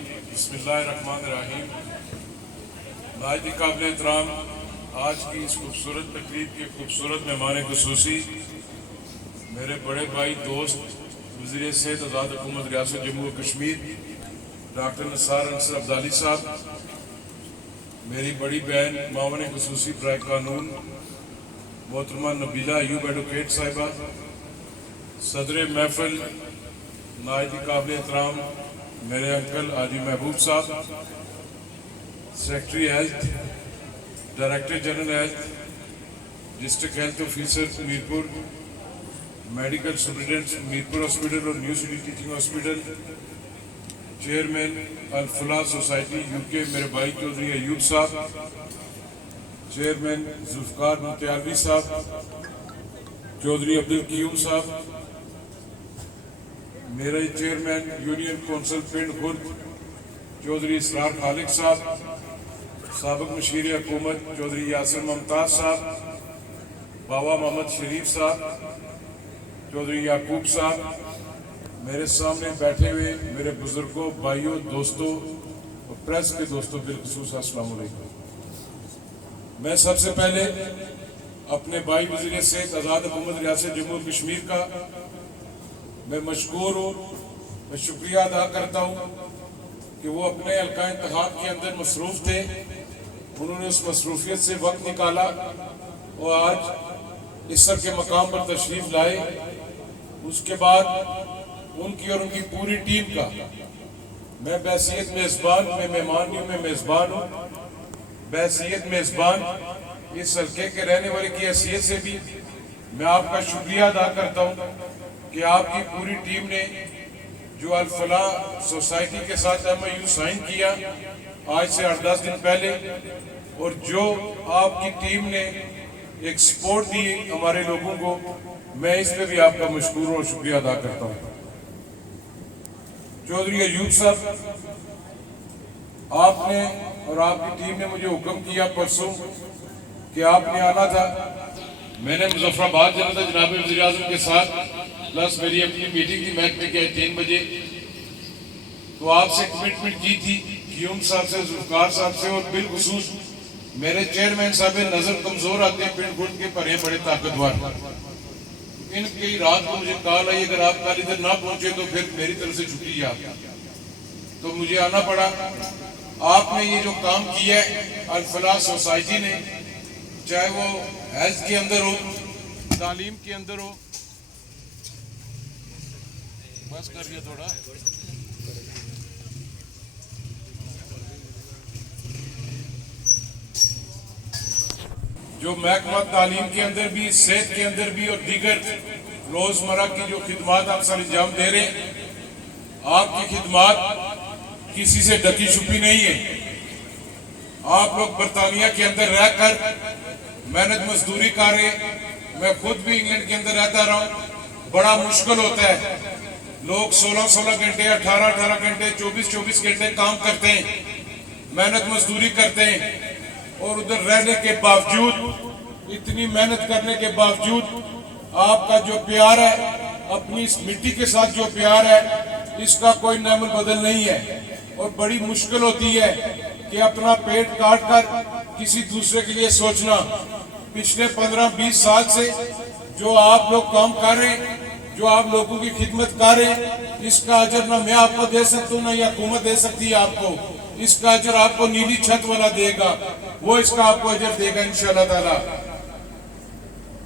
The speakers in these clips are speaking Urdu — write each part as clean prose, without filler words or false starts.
بسم اللہ الرحمن الرحیم۔ نہایت قابل احترام آج کی اس خوبصورت تقریب کے خوبصورت مہمان خصوصی میرے بڑے بھائی دوست وزیر صحت آزاد حکومت ریاست جموں و کشمیر ڈاکٹر نثار انصر عبدالی صاحب، میری بڑی بہن معاون خصوصی برائے قانون محترمہ نبیلہ ایوب ایڈوکیٹ صاحبہ، صدر محفل نہایت قابل احترام میرے uncle Haji Mehboob sahab, secretary health, director general health, district health officer Mirpur, medical superintendent Mirpur hospital اور new city teaching hospital, chairman Al-Falah society UK کے میرے بھائی چودھری ایوب صاحب، چیئرمین ذوالفقار متیالوی صاحب، چودھری عبدالقیوم صاحب، میرے چیئرمین یونین کونسل پنڈ خرد چودھری اسرار خالق صاحب، سابق مشیر حکومت چودھری یاسر ممتاز صاحب، بابا محمد شریف صاحب، چودھری یعقوب صاحب، میرے سامنے بیٹھے ہوئے میرے بزرگوں، بھائیوں، دوستوں اور پریس کے دوستوں بالخصوص السلام علیکم۔ میں سب سے پہلے اپنے بھائی وزیر صحت آزاد حکومت ریاست جموں و کشمیر کا میں مشکور ہوں، میں شکریہ ادا کرتا ہوں کہ وہ اپنے حلقہ انتخاب کے اندر مصروف تھے، انہوں نے اس مصروفیت سے وقت نکالا اور آج اس سر کے مقام پر تشریف لائے۔ اس کے بعد ان کی اور ان کی پوری ٹیم کا میں بحیثیت میزبان، میں مہمان نہیں ہوں، میں میزبان ہوں، بحیثیت میزبان اس حلقے کے رہنے والے کی حیثیت سے بھی میں آپ کا شکریہ ادا کرتا ہوں کہ آپ کی پوری ٹیم نے جو الفلاح سوسائٹی کے ساتھ MOU سائن کیا آج سے 8-10 دن پہلے، اور جو آپ کی ٹیم نے ایک سپورٹ دی ہمارے لوگوں کو، میں اس پہ بھی آپ کا مشکور اور شکریہ ادا کرتا ہوں۔ چودھری ایوب صاحب، آپ نے اور آپ کی ٹیم نے مجھے حکم کیا پرسوں کہ آپ نے آنا تھا، میں نے مظفر آباد جانا تھا جناب وزیر اعظم کے ساتھ، پلس میری اپنی میٹنگ تھی محکمے کے 3 بجے، تو آپ سے کمٹمنٹ کی تھی قیوم صاحب سے، ذوالفقار صاحب سے، اور بالخصوص میرے چیئرمین صاحب نظر کمزور آتے ہیں پنڈ خرد کے پر ہیں بڑے طاقتور، ان کی رات کو مجھے کال آئی اگر آپ کل ادھر نہ پہنچے تو پھر میری طرف سے چھٹی آپ، تو مجھے آنا پڑا۔ آپ نے یہ جو کام کیا ہے الفلاح سوسائٹی نے، چاہے وہ ہیلتھ کے اندر ہو، تعلیم کے اندر ہو، بس کر دیا تھوڑا، جو محکمہ تعلیم کے اندر بھی، صحت کے اندر بھی، اور دیگر روزمرہ کی جو خدمات آپ سر انجام دے رہے ہیں، آپ کی خدمات کسی سے ڈکی چھپی نہیں ہے۔ آپ لوگ برطانیہ کے اندر رہ کر محنت مزدوری کر رہے، میں خود بھی انگلینڈ کے اندر رہتا رہا ہوں، بڑا مشکل ہوتا ہے، لوگ 16 گھنٹے، 18 گھنٹے، 24 گھنٹے کام کرتے ہیں، محنت مزدوری کرتے ہیں، اور ادھر رہنے کے باوجود، اتنی محنت کرنے کے باوجود آپ کا جو پیار ہے، اپنی اس مٹی کے ساتھ جو پیار ہے، اس کا کوئی نعم البدل نہیں ہے، اور بڑی مشکل ہوتی ہے کہ اپنا پیٹ کاٹ کر کسی دوسرے کے لیے سوچنا۔ پچھلے 15-20 سال سے جو آپ لوگ کام کر رہے ہیں، جو آپ لوگوں کی خدمت کر رہے ہیں، اس کا اجر نہ میں آپ کو دے سکتا ہوں، نہ یہ حکومت دے سکتی ہے آپ کو، اس کا اجر آپ کو نیلی چھت والا دے گا، وہ اس کا آپ کو اجر دے گا انشاءاللہ تعالی۔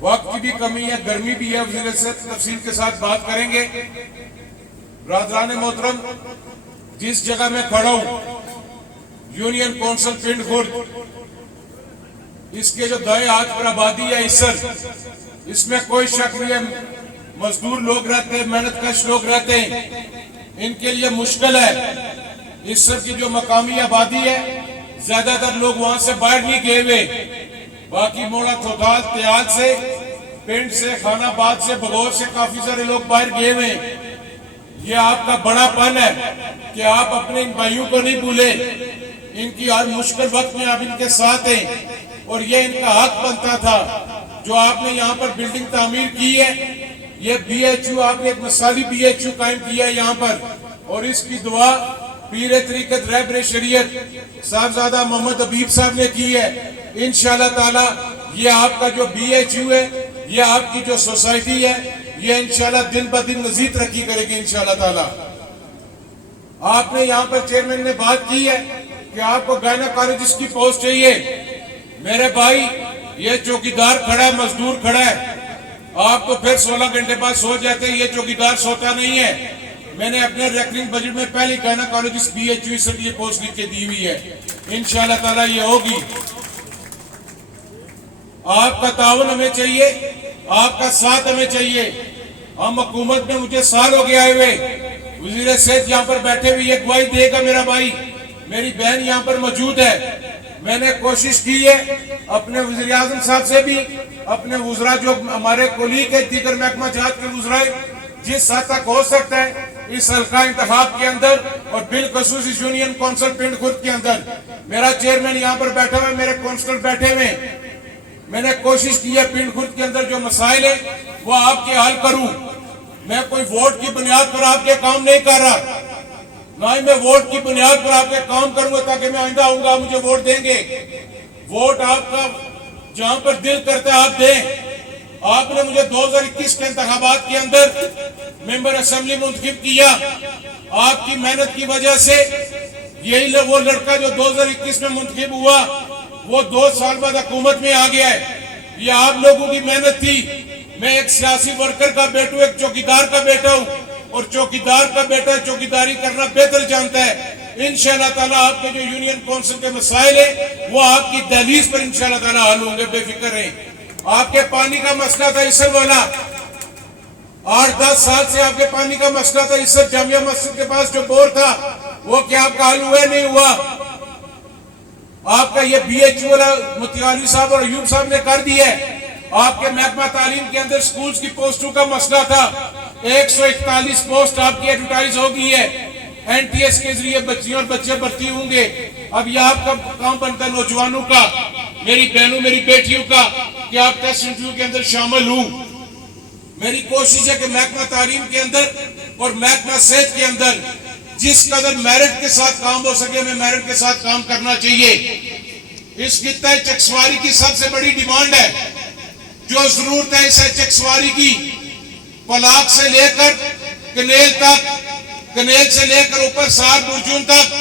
وقت کی بھی کمی ہے، گرمی بھی ہے، وزیر صحت تفصیل کے ساتھ بات کریں گے۔ برادران محترم، جس جگہ میں کھڑا ہوں، یونین کونسل پنڈ خرد، اس کے جو دائیں ہاتھ پر آبادی ہے اسر، اس میں کوئی شک نہیں ہے، مزدور لوگ رہتے ہیں، محنت کش لوگ رہتے ہیں، ان کے لیے مشکل ہے۔ اسر کی جو مقامی آبادی ہے، زیادہ تر لوگ وہاں سے باہر نہیں گئے ہوئے، باقی موڑا تھوتال تیال سے، پنڈ سے، خان آباد سے، بغور سے کافی سارے لوگ باہر گئے ہوئے ہیں۔ یہ آپ کا بڑا پن ہے کہ آپ اپنے ان بھائیوں کو نہیں بھولے، ان کی ہر مشکل وقت میں آپ ان کے ساتھ ہیں، اور یہ ان کا حق بنتا تھا جو آپ نے یہاں پر بلڈنگ تعمیر کی ہے۔ یہ BHU آپ نے ایک مثالی BHU قائم کیا ہے یہاں پر، اور اس کی دعا پیر طریقت رہبر شریعت صاحبزادہ محمد حبیب صاحب نے کی ہے. انشاءاللہ تعالی یہ آپ کا جو BHU ہے, یہ آپ کی جو سوسائٹی ہے, یہ انشاءاللہ دن بدن مزید ترقی کرے گی انشاءاللہ تعالی. آپ نے یہاں پر چیئرمین نے بات کی ہے کہ آپ کو گائناکالوجسٹ کی پوسٹ چاہیے. میرے بھائی, یہ چوکیدار کھڑا ہے, مزدور کھڑا ہے, آپ تو پھر 16 گھنٹے بعد سو جاتے ہیں. یہ چوکیدار سوتا نہیں ہے. میں نے اپنے ریکرنگ بجٹ میں پہلی گائناکالوجسٹ BHU سے یہ پوسٹ لکھ کے دی ہوئی ہے. انشاءاللہ تعالی یہ ہوگی. آپ کا تعاون ہمیں چاہیے, آپ کا ساتھ ہمیں چاہیے. ہم حکومت میں مجھے سال ہو گیا آئے ہوئے, وزیر صحت یہاں پر بیٹھے ہوئے یہ گواہی دے گا. میرا بھائی, میری بہن یہاں پر موجود ہے. میں نے کوشش کی ہے اپنے وزیر اعظم صاحب سے بھی, اپنے وزراء جو ہمارے کولیگ ہے دیگر محکمہ جات کے وزراء, جس حد تک ہو سکتا ہے اس حلقہ انتخاب کے اندر اور بالخصوص اس یونین کونسل پنڈ خرد کے اندر. میرا چیئرمین یہاں پر بیٹھا ہوا ہے, میرے کونسلر بیٹھے ہوئے ہیں. میں نے کوشش کی ہے پنڈ خرد کے اندر جو مسائل ہیں وہ آپ کے حل کروں. میں کوئی ووٹ کی بنیاد پر آپ کے کام نہیں کر رہا, نہ ہی میں ووٹ کی بنیاد پر آپ کے کام کروں گا تاکہ میں آئندہ آؤں گا مجھے ووٹ دیں گے. ووٹ آپ کا جہاں پر دل کرتا ہے آپ دیں. آپ نے مجھے 2021 کے انتخابات کے اندر ممبر اسمبلی منتخب کیا. آپ کی محنت کی وجہ سے یہی وہ لڑکا جو 2021 میں منتخب ہوا وہ 2 سال بعد حکومت میں آ گیا ہے. یہ آپ لوگوں کی محنت تھی. میں ایک سیاسی ورکر کا بیٹا ہوں, ایک چوکیدار کا بیٹا ہوں, اور چوکیدار کا بیٹا چوکیداری کرنا بہتر جانتا ہے. انشاءاللہ تعالی آپ کے جو یونین کونسل کے مسائل ہیں وہ آپ کی دہلیز پر انشاءاللہ تعالی حل ہوں گے, بے فکر رہیں. آپ کے پانی کا مسئلہ تھا اسر والا, 8-10 سال سے آپ کے پانی کا مسئلہ تھا اسر جامعہ مسجد کے پاس جو بور تھا, وہ کیا آپ کا حل ہوا نہیں ہوا؟ آپ کا یہ BHU والا متوالی صاحب اور ایوب صاحب نے کر دیا ہے. آپ کے محکمہ تعلیم کے اندر سکولز کی پوسٹوں کا مسئلہ تھا, 141 پوسٹ آپ کی ایڈورٹائز ہو گئی ہے. NTS کے ذریعے بچیاں اور بچے بھرتی ہوں گے. اب یہ آپ کا کام بنتا ہے نوجوانوں کا, میری بہنوں میری بیٹیوں کا, کہ آپ ٹیسٹ انٹرویو کے اندر شامل ہوں. میری کوشش ہے کہ محکمہ تعلیم کے اندر اور محکمہ صحت کے اندر جس قدر میرٹ کے ساتھ کام ہو سکے میں میرٹ کے ساتھ کام کرنا چاہیے. اس خطہ چکسواری کی سب سے بڑی ڈیمانڈ ہے, جو ضرورت ہے اس چکسواری کی, پلاک سے لے کر کنیل تک, کنیل سے لے کر اوپر سار برجون تک,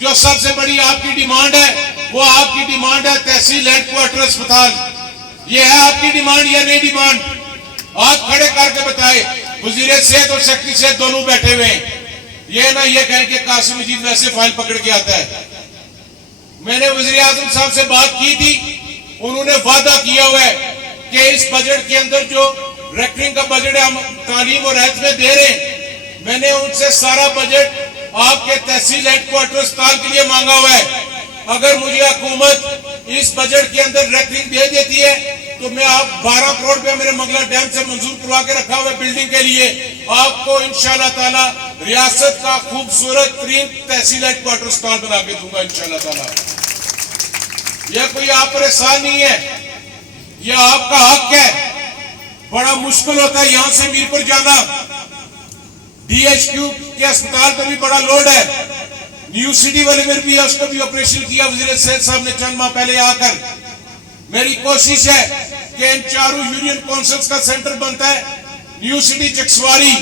جو سب سے بڑی آپ کی ڈیمانڈ ہے وہ آپ کی ڈیمانڈ ہے تحصیل ہیڈ کوارٹر اسپتال. یہ ہے آپ کی ڈیمانڈ یا نہیں ڈیمانڈ؟ ہاتھ کھڑے کر کے بتائے. وزیر صحت اور سیکرٹری صحت دونوں بیٹھے ہوئے ہیں. یہ نہ یہ کہیں کہ قاسم مجید ویسے فائل پکڑ کے آتا ہے. میں نے وزیر اعظم صاحب سے بات کی تھی, انہوں نے وعدہ کیا ہوا ہے کہ اس بجٹ کے اندر جو ریکرنگ کا بجٹ ہے ہم تعلیم اور ہیلتھ میں دے رہے ہیں, میں نے ان سے سارا بجٹ آپ کے تحصیل ہیڈ کوارٹر اسپتال کے لیے مانگا ہوا ہے. اگر مجھے حکومت اس بجٹ کے اندر ریکرنگ دے دیتی ہے تو میں آپ 12 کروڑ روپے میرے منگلہ ڈیم سے منظور کروا کے رکھا ہوا ہے بلڈنگ کے لیے, آپ کو انشاءاللہ تعالی ریاست کا خوبصورت ترین تحصیل ہیڈ کوارٹر اسپتال بنا کے دوں گا انشاءاللہ تعالی. یہ کوئی آپ پر احسان نہیں ہے, یہ آپ کا حق ہے. بڑا مشکل ہوتا ہے یہاں سے میرپور جانا. DHQ کے اسپتال پر بھی بڑا لوڈ ہے. نیو سٹی والے میں بھی اس کو بھی آپریشن کیا وزیر صحت صاحب نے چند ماہ پہلے آ کر. میری کوشش ہے کہ ان چاروں یونین کونسلز کا سینٹر بنتا ہے نیو سٹی چکسواری,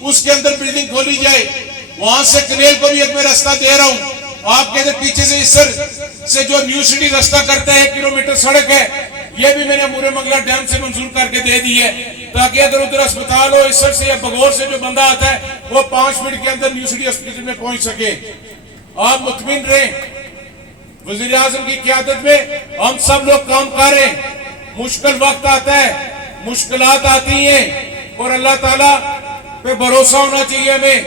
اس کے اندر بلڈنگ کھولی جائے. وہاں سے کنیل کو بھی ایک میں راستہ دے رہا ہوں. آپ کے ادھر پیچھے سے اسر سے جو نیو سٹی راستہ کرتا ہے 1 کلومیٹر سڑک ہے, یہ بھی میں نے مورے منگلہ ڈیم سے منظور کر کے دے دی ہے, تاکہ اگر ادھر اسپتال ہو اسر سے یا بغور سے جو بندہ آتا ہے وہ 5 منٹ کے اندر نیو سٹی ہاسپٹل میں پہنچ سکے. آپ مطمئن رہیں, وزیر اعظم کی قیادت میں ہم سب لوگ کام کر رہے ہیں. مشکل وقت آتا ہے, مشکلات آتی ہیں, اور اللہ تعالیٰ پہ بھروسہ ہونا چاہیے ہمیں,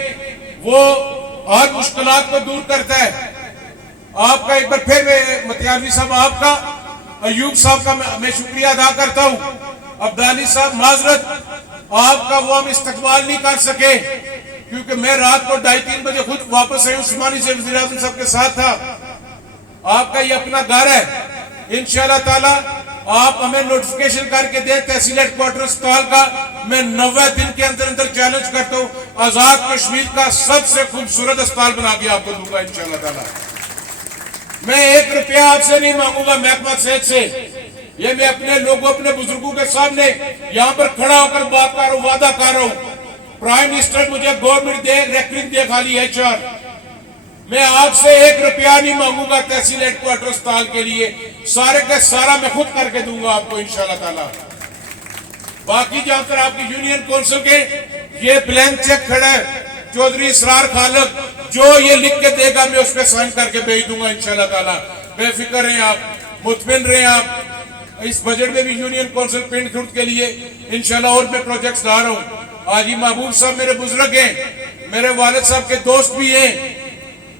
وہ ہر مشکلات کو دور کرتا ہے. آپ کا ایک بار پھر متیاروی صاحب, آپ کا, ایوب صاحب کا میں شکریہ ادا کرتا ہوں. عبدالی صاحب معذرت, آپ کا وہ ہم استقبال نہیں کر سکے کیونکہ میں رات کو 2:30-3 بجے خود واپس آئی عثمانی سے وزیر اعظم صاحب کے ساتھ تھا. آپ کا یہ اپنا گھر ہے, انشاءاللہ تعالی آپ ہمیں نوٹیفیکیشن کر کے دیں تحصیل ہیڈ کوارٹر اسپتال کا. میں 90 دن کے اندر اندر چیلنج کرتا ہوں, آزاد کشمیر کا سب سے خوبصورت اسپتال بنا کے آپ کو دوں گا انشاءاللہ تعالی. میں 1 روپیہ آپ سے نہیں مانگوں گا محکمہ صحت سے. یہ میں اپنے لوگوں, اپنے بزرگوں کے سامنے یہاں پر کھڑا ہو کر بات کر رہا ہوں, وعدہ کر رہا ہوں. پرائم منسٹر مجھے گورنمنٹ دے, ریکرنگ دے خالی HR. میں آپ سے 1 روپیہ نہیں مانگوں گا تحصیل ہیڈ کوارٹر اسپتال کے لیے. سارے کا سارا میں خود کر کے دوں گا آپ کو انشاءاللہ تعالی. باقی جہاں پر آپ کی یونین کونسل کے یہ بلینک چیک کھڑا ہے, چودھری اسرار خالق جو یہ لکھ کے دے گا میں اس پہ سائن کر کے بھیج دوں گا انشاءاللہ تعالی. بے فکر رہیں آپ, مطمئن رہیں آپ. اس بجٹ میں بھی یونین کونسل پنڈ خرد کے لیے انشاءاللہ اور میں پروجیکٹس لا رہا ہوں. حاجی محبوب صاحب میرے بزرگ ہیں, میرے والد صاحب کے دوست بھی ہیں.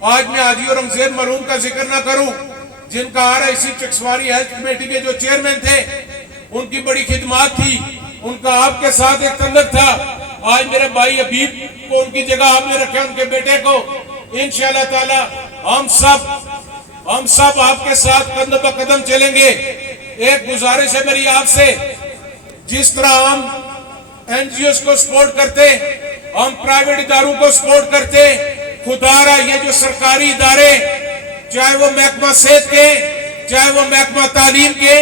آج میں حاجی اورنگزیب مرحوم کا ذکر نہ کروں جن کا RIC چکسواری ہیلتھ کمیٹی کے جو چیئرمین تھے, ان کی بڑی خدمات تھی, ان کا آپ کے ساتھ ایک تعلق تھا. آج میرے بھائی حبیب کو ان کی جگہ آپ نے رکھا, ان کے بیٹے کو. انشاءاللہ تعالی ہم سب آپ کے ساتھ قدم بہ قدم چلیں گے. ایک گزارش ہے میری آپ سے, جس طرح ہم NGOs کو سپورٹ کرتے, ہم پرائیویٹ اداروں کو سپورٹ کرتے, خدا را یہ جو سرکاری ادارے, چاہے وہ محکمہ صحت کے, چاہے وہ محکمہ تعلیم کے,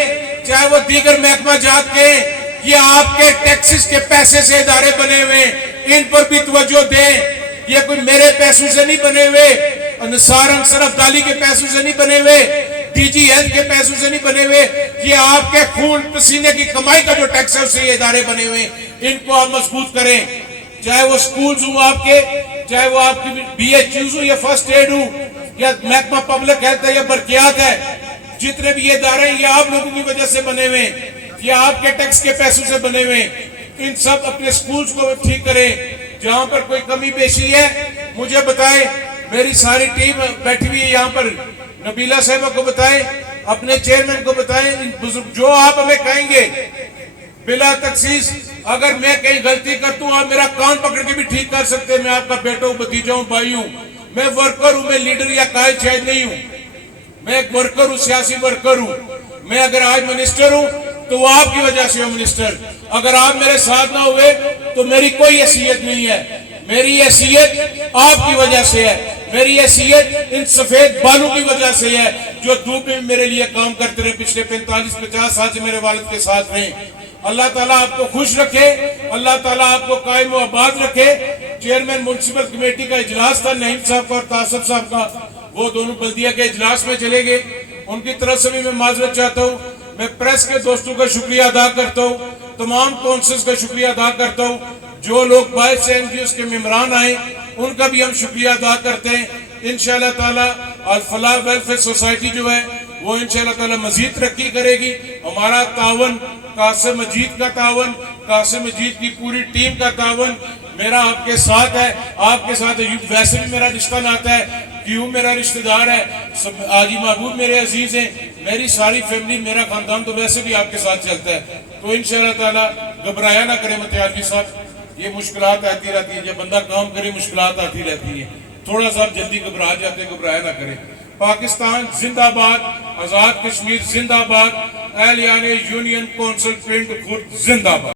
چاہے وہ دیگر محکمہ جات کے, یہ آپ کے ٹیکسز کے پیسے سے ادارے بنے ہوئے, ان پر بھی توجہ دیں. یہ کوئی میرے پیسوں سے نہیں بنے ہوئے, انصار انصر عبدالی کے پیسوں سے نہیں بنے ہوئے, DG ہیلتھ کے پیسوں سے نہیں بنے ہوئے. یہ آپ کے خون پسینے کی کمائی کا جو ٹیکس ہے اس سے یہ ادارے بنے ہوئے. ان کو آپ مضبوط کریں, چاہے وہ سکولز ہوں آپ کے, چاہے وہ آپ کی BHUs ہوں یا فرسٹ ایڈ ہوں یا محکمہ پبلک ہیلتھ ہے یا برقیات ہے. جتنے بھی یہ ادارے ہیں یہ آپ لوگوں کی وجہ سے بنے ہوئے, یہ آپ کے ٹیکس کے پیسوں سے بنے ہوئے. ان سب اپنے سکولز کو ٹھیک کریں. جہاں پر کوئی کمی بیشی ہے مجھے بتائیں, میری ساری ٹیم بیٹھی ہوئی ہے یہاں پر, نبیلہ صاحبہ کو بتائیں, اپنے چیئرمین کو بتائیں, ان بزرگ جو آپ ہمیں کہیں گے بلا تخصیص. اگر میں کہیں غلطی کرتا ہوں آپ میرا کان پکڑ کے بھی ٹھیک کر سکتے ہیں. میں آپ کا بیٹا ہوں, بھتیجا ہوں, بھائی ہوں. میں ورکر ہوں, میں لیڈر یا قائد شاید نہیں ہوں. میں ایک ورکر ہوں, سیاسی ورکر ہوں. میں اگر آج منسٹر ہوں تو وہ آپ کی وجہ سے ہوں منسٹر. اگر آپ میرے ساتھ نہ ہوئے تو میری کوئی حیثیت نہیں ہے. میری حیثیت آپ کی وجہ سے ہے. میری حیثیت ان سفید بالوں کی وجہ سے ہے جو دھوپ میں میرے لیے کام کرتے رہے. پچھلے 45-50 سال سے میرے والد کے ساتھ رہے. اللہ تعالیٰ آپ کو خوش رکھے, اللہ تعالیٰ آپ کو قائم و آباد رکھے. چیئرمین میونسپل کمیٹی کا اجلاس تھا نعیم صاحب کا اور تاصف صاحب کا, وہ دونوں بلدیہ کے اجلاس میں چلے گئے. ان کی طرف سے بھی میں معذرت چاہتا ہوں. میں پریس کے دوستوں کا شکریہ ادا کرتا ہوں, تمام کونسلز کا شکریہ ادا کرتا ہوں. جو لوگ باہر سے NGOs کے ممبران آئے ان کا بھی ہم شکریہ ادا کرتے ہیں. انشاءاللہ تعالی الفلاح ویلفیئر سوسائٹی جو ہے وہ انشاءاللہ تعالی مزید ترقی کرے گی. ہمارا تعاون, قاسم مجید کا تعاون, قاسم مجید کی پوری ٹیم کا تعاون میرا آپ کے ساتھ ہے. آپ کے ساتھ ویسے بھی میرا رشتہ ناتا ہے, کیوں میرا رشتہ دار ہے, حاجی محبوب میرے عزیز ہیں, میری ساری فیملی, میرا خاندان تو ویسے بھی آپ کے ساتھ چلتا ہے. تو انشاءاللہ تعالی گھبرایا نہ کرے متیالوی صاحب, یہ مشکلات آتی رہتی ہیں, جب بندہ کام کرے مشکلات آتی رہتی ہیں. تھوڑا سا جلدی گھبرا جاتے, گھبرایا نہ کرے. پاکستان زندہ باد, آزاد کشمیر زندہ باد, اہلیان یونین کونسل پنڈ خرد زندہ باد.